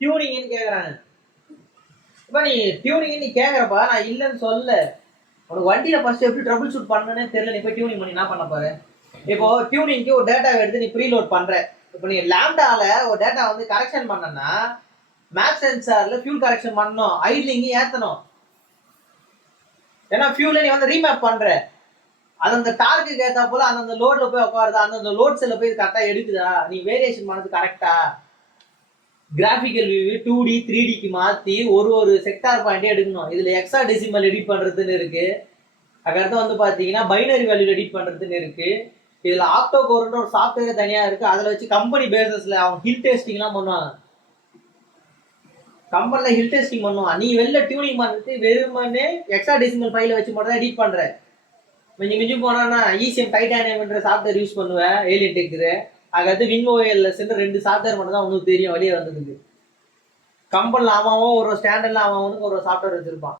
டியூனிங்னு கேக்குறாங்க. இப்ப நீ டியூனிங் நீ கேக்குறப்பா, நான் இல்லைன்னு சொல்ல. உனக்கு வண்டியில ஃபர்ஸ்ட் எப்படி ட்ரபிள் ஷூட் பண்ணனே தெரியல, நீ போய் டியூனிங் பண்ணி என்ன பண்ண பாரு. இப்போ டியூனிங்க்கு ஒரு டேட்டாவை எடுத்து நீ ப்ரீலோட் பண்ற. இப்போ நீ லாம்டால ஒரு டேட்டா வந்து கரெக்ஷன் பண்ணனா மேப் சென்சார்ல ஃபியூல் கரெக்ஷன் பண்ணணும், ஐட்லிங் ஏத்தணும். ஏன்னா ஃபியூல நீ வந்து ரீமேப் பண்ற, அது அந்த டார்க்கு ஏத்தா போல அந்த லோட்ல போய் உட்காருதா, அந்த லோட் செல்ல போய் கரெக்டா எடுக்குதா, நீ வேரியேஷன் பண்ணது கரெக்டா, கிராஃபிக்கல் வியூ 2D 3Dக்கு மாற்றி ஒரு செக்டார் பாயிண்டே எடுக்கணும். இதில் எக்ஸா டெசிமல் எடிட் பண்ணுறதுன்னு இருக்குது. அதுக்கடுத்து வந்து பார்த்தீங்கன்னா பைனரி வேல்யூ எடிட் பண்ணுறதுன்னு இருக்குது. இதில் ஆக்டோ கோர்ன்ற ஒரு சாஃப்ட்வேர் தனியாக இருக்குது. அதில் வச்சு கம்பெனி பேசஸில் அவங்க ஹில் டெஸ்டிங்லாம் பண்ணுவாங்க. கம்பெனியில் ஹில் டெஸ்டிங் பண்ணுவான். நீ வெளில டியூனிங் பண்ணிட்டு வெறுமனே எக்ஸா டெசிமல் ஃபைலை வச்சு மட்டும் தான் எடிட் பண்ணுற. மிஞ்சி போனா ஈசிஎம் டைட்டானியம்ன்ற சாஃப்ட்வேர் யூஸ் பண்ணுவேன் ஏலியன் டெக்கு. அதுக்கடுத்து வின்ஓஎல்எஸ் 2 சாஃப்ட்வேர் மட்டும் தான் உங்களுக்கு தெரியும் வெளியே வந்ததுக்கு. கம்பெனியில் அவன் ஒரு ஸ்டாண்டர்ட்ல அவனுக்கு ஒரு சாஃப்ட்வேர் வச்சிருப்பான்.